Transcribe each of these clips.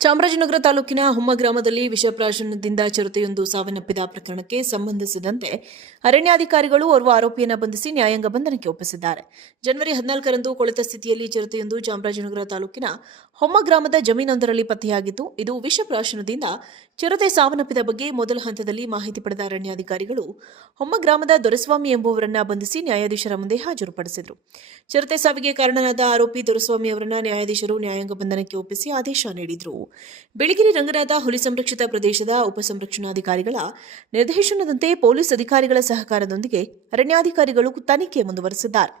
ಚಾಮರಾಜನಗರ ತಾಲೂಕಿನ ಹುಮ್ಮ ಗ್ರಾಮದಲ್ಲಿ ವಿಷಪ್ರಾಶನದಿಂದ ಚಿರತೆಯೊಂದು ಸಾವನ್ನಪ್ಪಿದ ಪ್ರಕರಣಕ್ಕೆ ಸಂಬಂಧಿಸಿದಂತೆ ಅರಣ್ಯಾಧಿಕಾರಿಗಳು ಓರ್ವ ಆರೋಪಿಯನ್ನು ಬಂಧಿಸಿ ನ್ಯಾಯಾಂಗ ಬಂಧನಕ್ಕೆ ಒಪ್ಪಿಸಿದ್ದಾರೆ. ಜನವರಿ 14ರಂದು ಕೊಳೆತ ಸ್ಥಿತಿಯಲ್ಲಿ ಚಿರತೆಯೊಂದು ಚಾಮರಾಜನಗರ ತಾಲೂಕಿನ ಹುಮ್ಮ ಗ್ರಾಮದ ಜಮೀನೊಂದರಲ್ಲಿ ಪತ್ತೆಯಾಗಿತ್ತು. ಇದು ವಿಷಪ್ರಾಶನದಿಂದ ಚಿರತೆ ಸಾವನ್ನಪ್ಪಿದ ಬಗ್ಗೆ ಮೊದಲ ಹಂತದಲ್ಲಿ ಮಾಹಿತಿ ಪಡೆದ ಅರಣ್ಯಾಧಿಕಾರಿಗಳು ಹುಮ್ಮ ಗ್ರಾಮದ ದೊರೆಸ್ವಾಮಿ ಎಂಬುವರನ್ನ ಬಂಧಿಸಿ ನ್ಯಾಯಾಧೀಶರ ಮುಂದೆ ಹಾಜರುಪಡಿಸಿದರು. ಚಿರತೆ ಸಾವಿಗೆ ಕಾರಣನಾದ ಆರೋಪಿ ದೊರೆಸ್ವಾಮಿ ಅವರನ್ನ ನ್ಯಾಯಾಧೀಶರು ನ್ಯಾಯಾಂಗ ಬಂಧನಕ್ಕೆ ಒಪ್ಪಿಸಿ ಆದೇಶ ನೀಡಿದರು. ಬಿಳಿಗಿರಿ ರಂಗನಾಥ ಹುಲಿ ಸಂರಕ್ಷಿತ ಪ್ರದೇಶದ ಉಪಸಂರಕ್ಷಣಾಧಿಕಾರಿಗಳ ನಿರ್ದೇಶನದಂತೆ ಪೊಲೀಸ್ ಅಧಿಕಾರಿಗಳ ಸಹಕಾರದೊಂದಿಗೆ ಅರಣ್ಯಾಧಿಕಾರಿಗಳು ತನಿಖೆ ಮುಂದುವರೆಸಿದ್ದಾರೆ.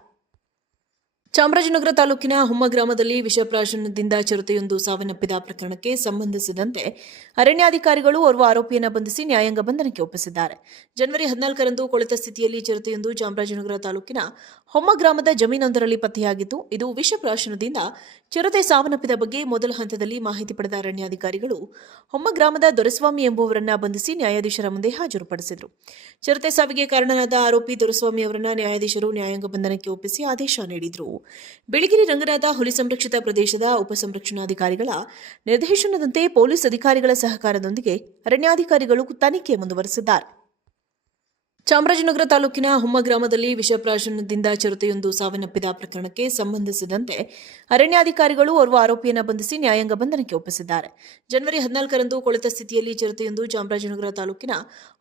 ಚಾಮರಾಜನಗರ ತಾಲೂಕಿನ ಹುಮ್ಮ ಗ್ರಾಮದಲ್ಲಿ ವಿಷಪ್ರಾಶನದಿಂದ ಚಿರತೆಯೊಂದು ಸಾವನ್ನಪ್ಪಿದ ಪ್ರಕರಣಕ್ಕೆ ಸಂಬಂಧಿಸಿದಂತೆ ಅರಣ್ಯಾಧಿಕಾರಿಗಳು ಓರ್ವ ಆರೋಪಿಯನ್ನು ಬಂಧಿಸಿ ನ್ಯಾಯಾಂಗ ಬಂಧನಕ್ಕೆ ಒಪ್ಪಿಸಿದ್ದಾರೆ. ಜನವರಿ 14ರಂದು ಕೊಳೆತ ಸ್ಥಿತಿಯಲ್ಲಿ ಚಿರತೆಯೊಂದು ಚಾಮರಾಜನಗರ ತಾಲೂಕಿನ ಹುಮ್ಮ ಗ್ರಾಮದ ಜಮೀನೊಂದರಲ್ಲಿ ಪತ್ತೆಯಾಗಿತ್ತು. ಇದು ವಿಷಪ್ರಾಶನದಿಂದ ಚಿರತೆ ಸಾವನ್ನಪ್ಪಿದ ಬಗ್ಗೆ ಮೊದಲ ಹಂತದಲ್ಲಿ ಮಾಹಿತಿ ಪಡೆದ ಅರಣ್ಯಾಧಿಕಾರಿಗಳು ಹುಮ್ಮ ಗ್ರಾಮದ ದೊರೆಸ್ವಾಮಿ ಎಂಬುವರನ್ನ ಬಂಧಿಸಿ ನ್ಯಾಯಾಧೀಶರ ಮುಂದೆ ಹಾಜರುಪಡಿಸಿದರು. ಚಿರತೆ ಸಾವಿಗೆ ಕಾರಣನಾದ ಆರೋಪಿ ದೊರೆಸ್ವಾಮಿ ಅವರನ್ನ ನ್ಯಾಯಾಧೀಶರು ನ್ಯಾಯಾಂಗ ಬಂಧನಕ್ಕೆ ಒಪ್ಪಿಸಿ ಆದೇಶ ನೀಡಿದರು. ಬಿಳಿಗಿರಿ ರಂಗನಾಥ ಹುಲಿ ಸಂರಕ್ಷಿತ ಪ್ರದೇಶದ ಉಪಸಂರಕ್ಷಣಾಧಿಕಾರಿಗಳ ನಿರ್ದೇಶನದಂತೆ ಪೊಲೀಸ್ ಅಧಿಕಾರಿಗಳ ಸಹಕಾರದೊಂದಿಗೆ ಅರಣ್ಯಾಧಿಕಾರಿಗಳು ತನಿಖೆ ಮುಂದುವರೆಸಿದ್ದಾರೆ. ಚಾಮರಾಜನಗರ ತಾಲೂಕಿನ ಹುಮ್ಮ ಗ್ರಾಮದಲ್ಲಿ ವಿಷಪ್ರಾಶನದಿಂದ ಚಿರತೆಯೊಂದು ಸಾವನ್ನಪ್ಪಿದ ಪ್ರಕರಣಕ್ಕೆ ಸಂಬಂಧಿಸಿದಂತೆ ಅರಣ್ಯಾಧಿಕಾರಿಗಳು ಓರ್ವ ಆರೋಪಿಯನ್ನು ಬಂಧಿಸಿ ನ್ಯಾಯಾಂಗ ಬಂಧನಕ್ಕೆ ಒಪ್ಪಿಸಿದ್ದಾರೆ. ಜನವರಿ 14ರಂದು ಕೊಳೆತ ಸ್ಥಿತಿಯಲ್ಲಿ ಚಿರತೆಯೊಂದು ಚಾಮರಾಜನಗರ ತಾಲೂಕಿನ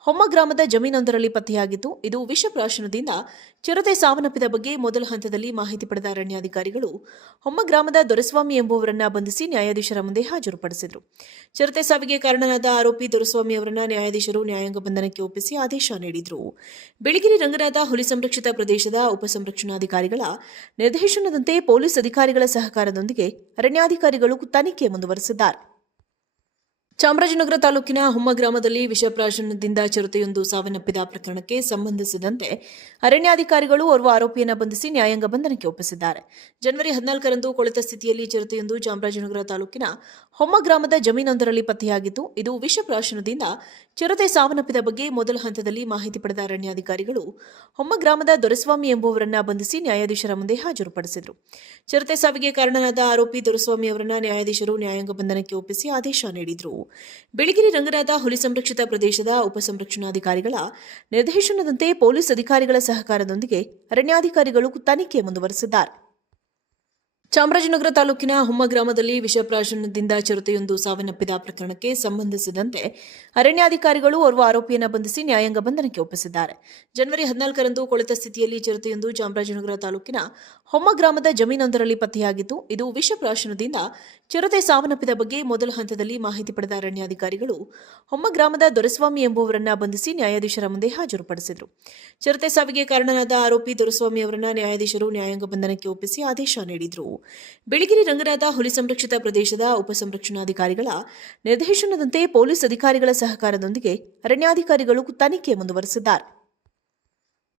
ಹುಮ್ಮ ಗ್ರಾಮದ ಜಮೀನೊಂದರಲ್ಲಿ ಪತ್ತೆಯಾಗಿತ್ತು. ಇದು ವಿಷಪ್ರಾಶನದಿಂದ ಚಿರತೆ ಸಾವನ್ನಪ್ಪಿದ ಬಗ್ಗೆ ಮೊದಲ ಹಂತದಲ್ಲಿ ಮಾಹಿತಿ ಪಡೆದ ಅರಣ್ಯಾಧಿಕಾರಿಗಳು ಹುಮ್ಮ ಗ್ರಾಮದ ದೊರೆಸ್ವಾಮಿ ಎಂಬುವರನ್ನ ಬಂಧಿಸಿ ನ್ಯಾಯಾಧೀಶರ ಮುಂದೆ ಹಾಜರುಪಡಿಸಿದರು. ಚಿರತೆ ಸಾವಿಗೆ ಕಾರಣನಾದ ಆರೋಪಿ ದೊರೆಸ್ವಾಮಿ ಅವರನ್ನ ನ್ಯಾಯಾಧೀಶರು ನ್ಯಾಯಾಂಗ ಬಂಧನಕ್ಕೆ ಒಪ್ಪಿಸಿ ಆದೇಶ ನೀಡಿದರು. ಬಿಳಿಗಿರಿ ರಂಗನಾಥ ಹುಲಿ ಸಂರಕ್ಷಿತ ಪ್ರದೇಶದ ಉಪಸಂರಕ್ಷಣಾಧಿಕಾರಿಗಳ ನಿರ್ದೇಶನದಂತೆ ಪೊಲೀಸ್ ಅಧಿಕಾರಿಗಳ ಸಹಕಾರದೊಂದಿಗೆ ಅರಣ್ಯಾಧಿಕಾರಿಗಳು ತನಿಖೆ ಮುಂದುವರೆಸಿದ್ದಾರೆ. ಚಾಮರಾಜನಗರ ತಾಲೂಕಿನ ಹುಮ್ಮ ಗ್ರಾಮದಲ್ಲಿ ವಿಷಪ್ರಾಶನದಿಂದ ಚಿರತೆಯೊಂದು ಸಾವನ್ನಪ್ಪಿದ ಪ್ರಕರಣಕ್ಕೆ ಸಂಬಂಧಿಸಿದಂತೆ ಅರಣ್ಯಾಧಿಕಾರಿಗಳು ಓರ್ವ ಆರೋಪಿಯನ್ನು ಬಂಧಿಸಿ ನ್ಯಾಯಾಂಗ ಬಂಧನಕ್ಕೆ ಒಪ್ಪಿಸಿದ್ದಾರೆ. ಜನವರಿ 14ರಂದು ಕೊಳೆತ ಸ್ಥಿತಿಯಲ್ಲಿ ಚಿರತೆಯೊಂದು ಚಾಮರಾಜನಗರ ತಾಲೂಕಿನ ಹುಮ್ಮ ಗ್ರಾಮದ ಜಮೀನೊಂದರಲ್ಲಿ ಪತ್ತೆಯಾಗಿತ್ತು. ಇದು ವಿಷಪ್ರಾಶನದಿಂದ ಚಿರತೆ ಸಾವನ್ನಪ್ಪಿದ ಬಗ್ಗೆ ಮೊದಲ ಹಂತದಲ್ಲಿ ಮಾಹಿತಿ ಪಡೆದ ಅರಣ್ಯಾಧಿಕಾರಿಗಳು ಹುಮ್ಮ ಗ್ರಾಮದ ದೊರೆಸ್ವಾಮಿ ಎಂಬುವರನ್ನ ಬಂಧಿಸಿ ನ್ಯಾಯಾಧೀಶರ ಮುಂದೆ ಹಾಜರುಪಡಿಸಿದರು. ಚಿರತೆ ಸಾವಿಗೆ ಕಾರಣನಾದ ಆರೋಪಿ ದೊರೆಸ್ವಾಮಿ ಅವರನ್ನ ನ್ಯಾಯಾಧೀಶರು ನ್ಯಾಯಾಂಗ ಬಂಧನಕ್ಕೆ ಒಪ್ಪಿಸಿ ಆದೇಶ ನೀಡಿದರು. ಬಿಳಿಗಿರಿ ರಂಗನಾಥ ಹುಲಿ ಸಂರಕ್ಷಿತ ಪ್ರದೇಶದ ಉಪಸಂರಕ್ಷಣಾಧಿಕಾರಿಗಳ ನಿರ್ದೇಶನದಂತೆ ಪೊಲೀಸ್ ಅಧಿಕಾರಿಗಳ ಸಹಕಾರದೊಂದಿಗೆ ಅರಣ್ಯಾಧಿಕಾರಿಗಳು ತನಿಖೆ ಮುಂದುವರೆಸಿದ್ದಾರೆ. ಚಾಮರಾಜನಗರ ತಾಲೂಕಿನ ಹುಮ್ಮ ಗ್ರಾಮದಲ್ಲಿ ವಿಷಪ್ರಾಶನದಿಂದ ಚಿರತೆಯೊಂದು ಸಾವನ್ನಪ್ಪಿದ ಪ್ರಕರಣಕ್ಕೆ ಸಂಬಂಧಿಸಿದಂತೆ ಅರಣ್ಯಾಧಿಕಾರಿಗಳು ಓರ್ವ ಆರೋಪಿಯನ್ನು ಬಂಧಿಸಿ ನ್ಯಾಯಾಂಗ ಬಂಧನಕ್ಕೆ ಒಪ್ಪಿಸಿದ್ದಾರೆ. ಜನವರಿ 14ರಂದು ಕೊಳೆತ ಸ್ಥಿತಿಯಲ್ಲಿ ಚಿರತೆಯೊಂದು ಚಾಮರಾಜನಗರ ತಾಲೂಕಿನ ಹುಮ್ಮ ಗ್ರಾಮದ ಜಮೀನೊಂದರಲ್ಲಿ ಪತ್ತೆಯಾಗಿತ್ತು. ಇದು ವಿಷಪ್ರಾಶನದಿಂದ ಚಿರತೆ ಸಾವನ್ನಪ್ಪಿದ ಬಗ್ಗೆ ಮೊದಲ ಹಂತದಲ್ಲಿ ಮಾಹಿತಿ ಪಡೆದ ಅರಣ್ಯಾಧಿಕಾರಿಗಳು ಹುಮ್ಮ ಗ್ರಾಮದ ದೊರೆಸ್ವಾಮಿ ಎಂಬುವರನ್ನ ಬಂಧಿಸಿ ನ್ಯಾಯಾಧೀಶರ ಮುಂದೆ ಹಾಜರುಪಡಿಸಿದರು. ಚಿರತೆ ಸಾವಿಗೆ ಕಾರಣನಾದ ಆರೋಪಿ ದೊರೆಸ್ವಾಮಿ ಅವರನ್ನ ನ್ಯಾಯಾಧೀಶರು ನ್ಯಾಯಾಂಗ ಬಂಧನಕ್ಕೆ ಒಪ್ಪಿಸಿ ಆದೇಶ ನೀಡಿದರು. ಬಿಳಿಗಿರಿ ರಂಗನಾಥ ಹುಲಿ ಸಂರಕ್ಷಿತ ಪ್ರದೇಶದ ಉಪಸಂರಕ್ಷಣಾಧಿಕಾರಿಗಳ ನಿರ್ದೇಶನದಂತೆ ಪೊಲೀಸ್ ಅಧಿಕಾರಿಗಳ ಸಹಕಾರದೊಂದಿಗೆ ಅರಣ್ಯಾಧಿಕಾರಿಗಳು ತನಿಖೆ ಮುಂದುವರೆಸಿದ್ದಾರೆ.